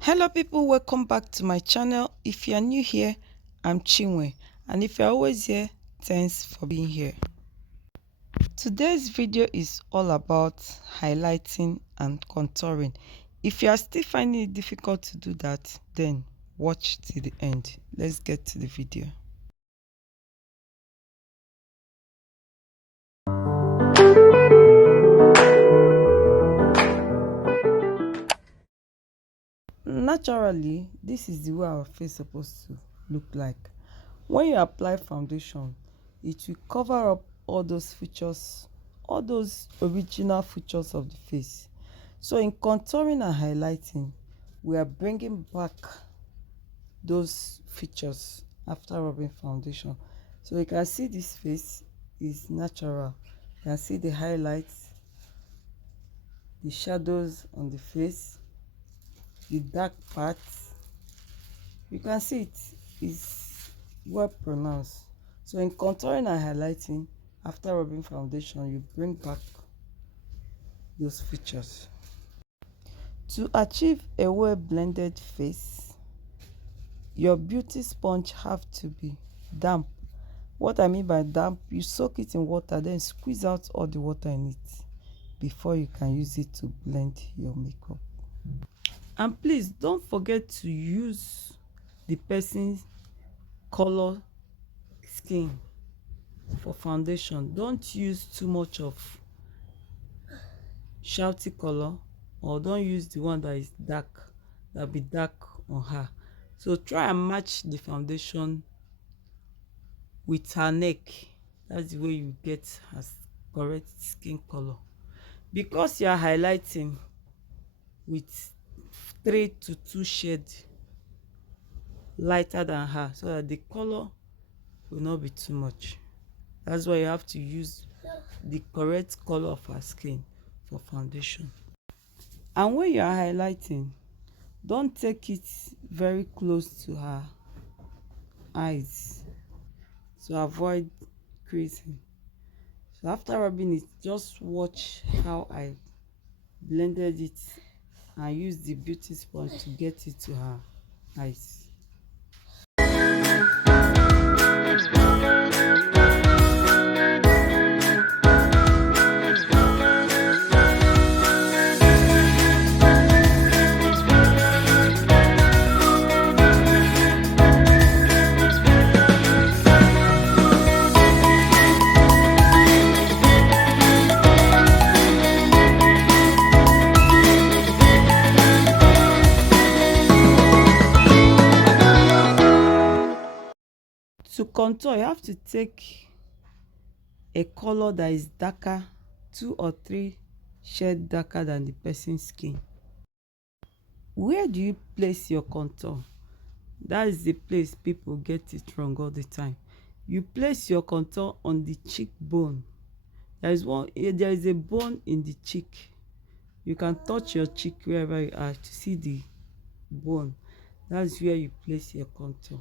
Hello people, welcome back to my channel. If you are new here, I'm Chinwe, and if you're always here, thanks for being here. Today's video is all about highlighting and contouring. If you are still finding it difficult to do that, then watch till the end. Let's get to the video. Naturally, this is the way our face is supposed to look like. When you apply foundation, it will cover up all those features, all those original features of the face. So in contouring and highlighting, we are bringing back those features after rubbing foundation. So you can see this face is natural. You can see the highlights, the shadows on the face, the dark parts. You can see it is well pronounced. So in contouring and highlighting, after rubbing foundation, you bring back those features. To achieve a well blended face, your beauty sponge have to be damp. What I mean by damp, you soak it in water, then squeeze out all the water in it before you can use it to blend your makeup. And please don't forget to use the person's color skin for foundation. Don't use too much of shouty color, or don't use the one that is dark, that'll be dark on her. So try and match the foundation with her neck. That's the way you get her correct skin color. Because you are highlighting with 3 to 2 shades lighter than her, so that the color will not be too much. That's why you have to use the correct color of her skin for foundation. And when you are highlighting, don't take it very close to her eyes to avoid creasing. So after rubbing it, just watch how I blended it and use the beauty sponge to get it to her eyes. To contour, you have to take a color that is darker, 2 or 3 shades darker than the person's skin. Where do you place your contour? That is the place people get it wrong all the time. You place your contour on the cheekbone. There is a bone in the cheek. You can touch your cheek wherever you are to see the bone. That's where you place your contour.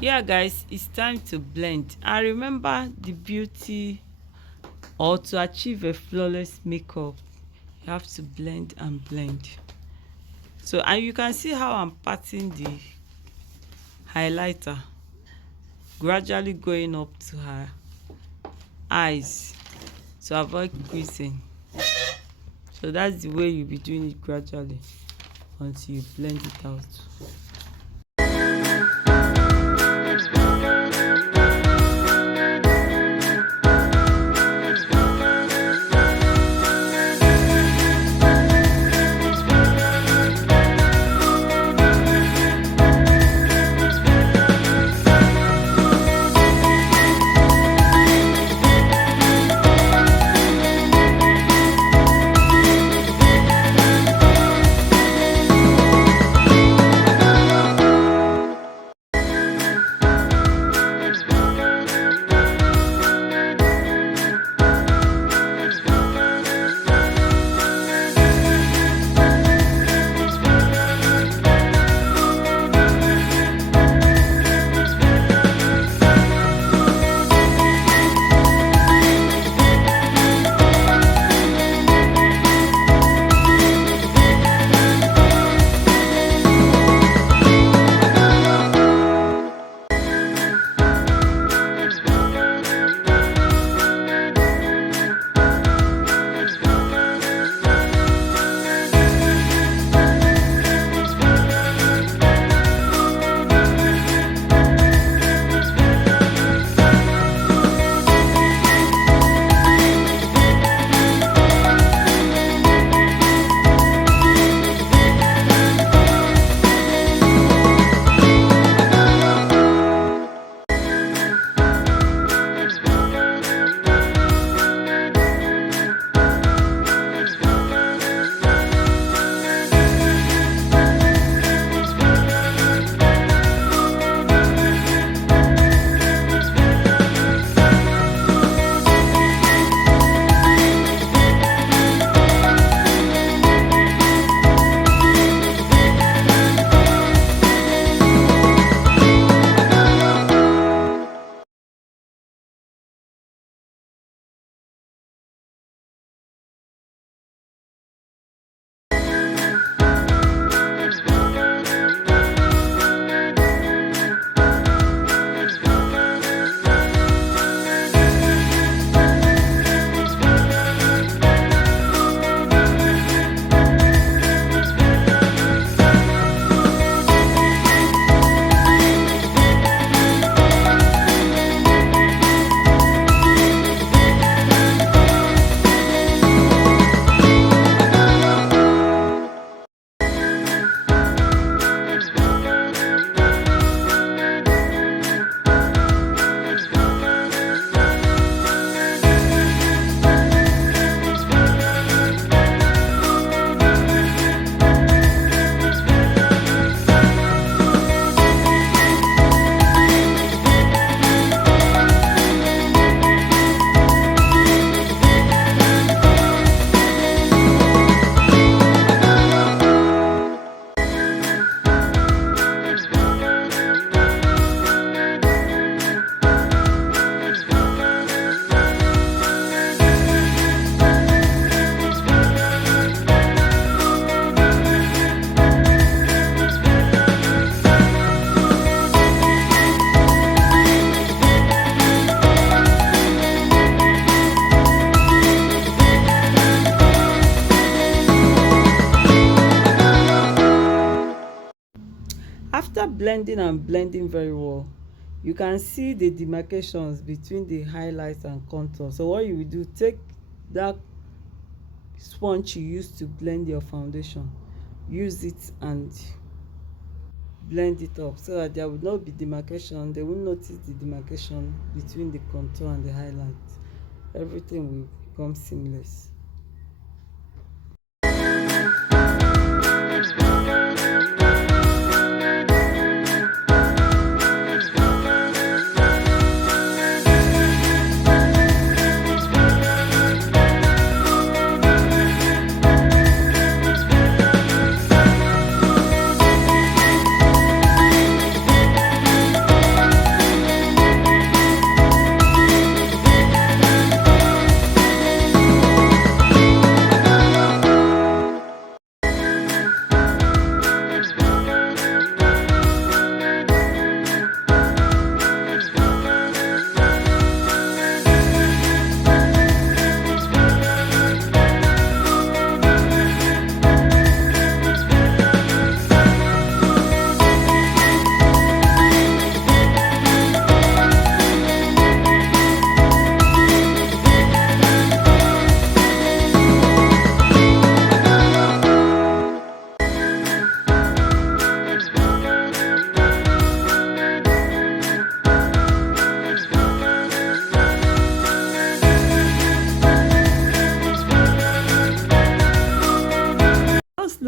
Yeah guys, it's time to blend. And remember, the beauty, or to achieve a flawless makeup, you have to blend and blend. So, and you can see how I'm patting the highlighter, gradually going up to her eyes to avoid creasing. So that's the way you'll be doing it gradually until you blend it out. After blending and blending very well, you can see the demarcations between the highlights and contour. So what you will do, take that sponge you use to blend your foundation, use it and blend it up so that there will not be demarcation. They will notice the demarcation between the contour and the highlight. Everything will become seamless.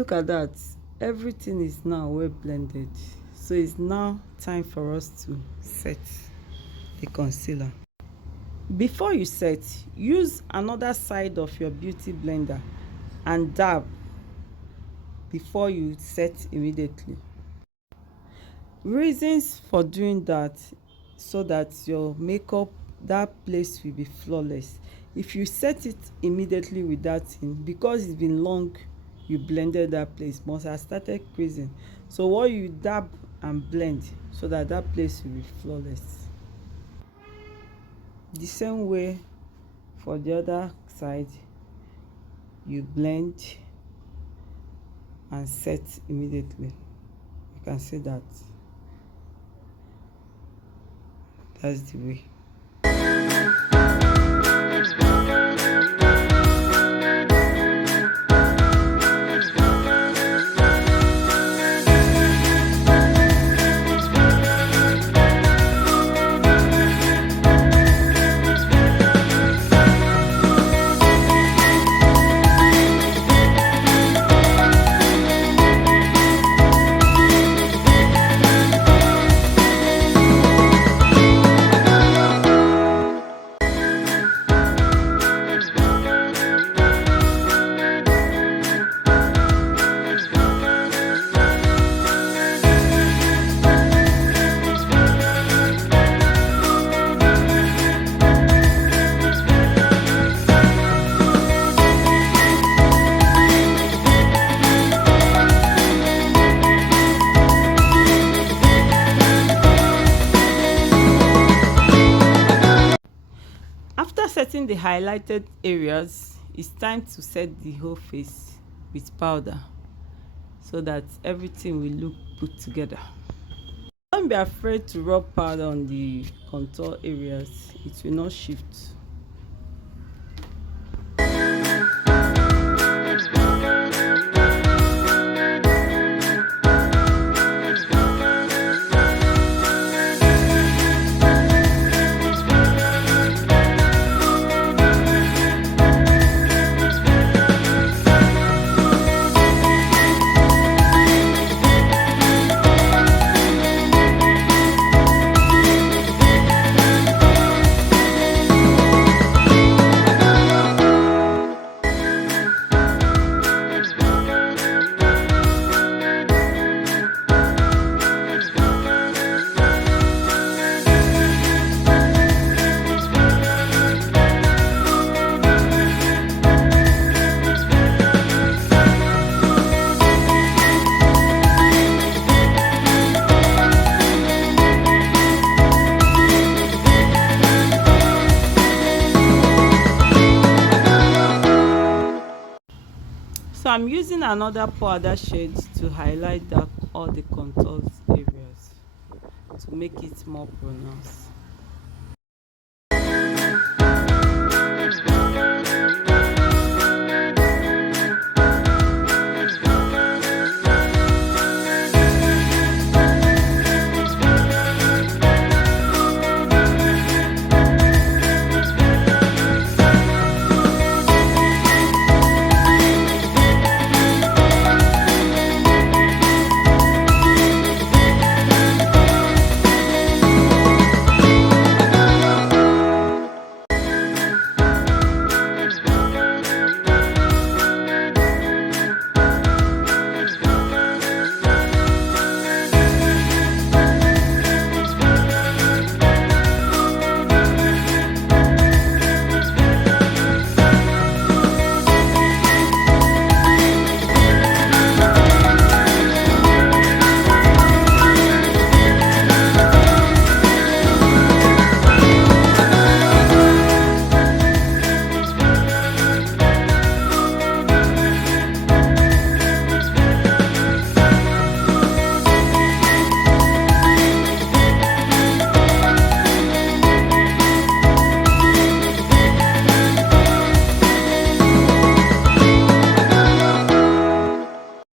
Look at that, everything is now well blended. So it's now time for us to set the concealer. Before you set, use another side of your beauty blender and dab before you set immediately. Reasons for doing that: so that your makeup, that place will be flawless. If you set it immediately with that thing, because it's been long you blended that place, must have started creasing. So what you dab and blend so that that place will be flawless. The same way for the other side, you blend and set immediately. You can see that. That's the way. After setting the highlighted areas, it's time to set the whole face with powder so that everything will look put together. Don't be afraid to rub powder on the contour areas, it will not shift. So I'm using another powder shade to highlight all the contours areas to make it more pronounced.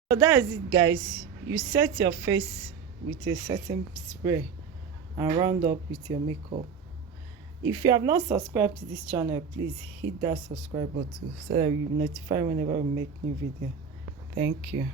So that is it, guys. You set your face with a certain spray and round up with your makeup. If you have not subscribed to this channel, please hit that subscribe button so that you be notified whenever we make new video. Thank you.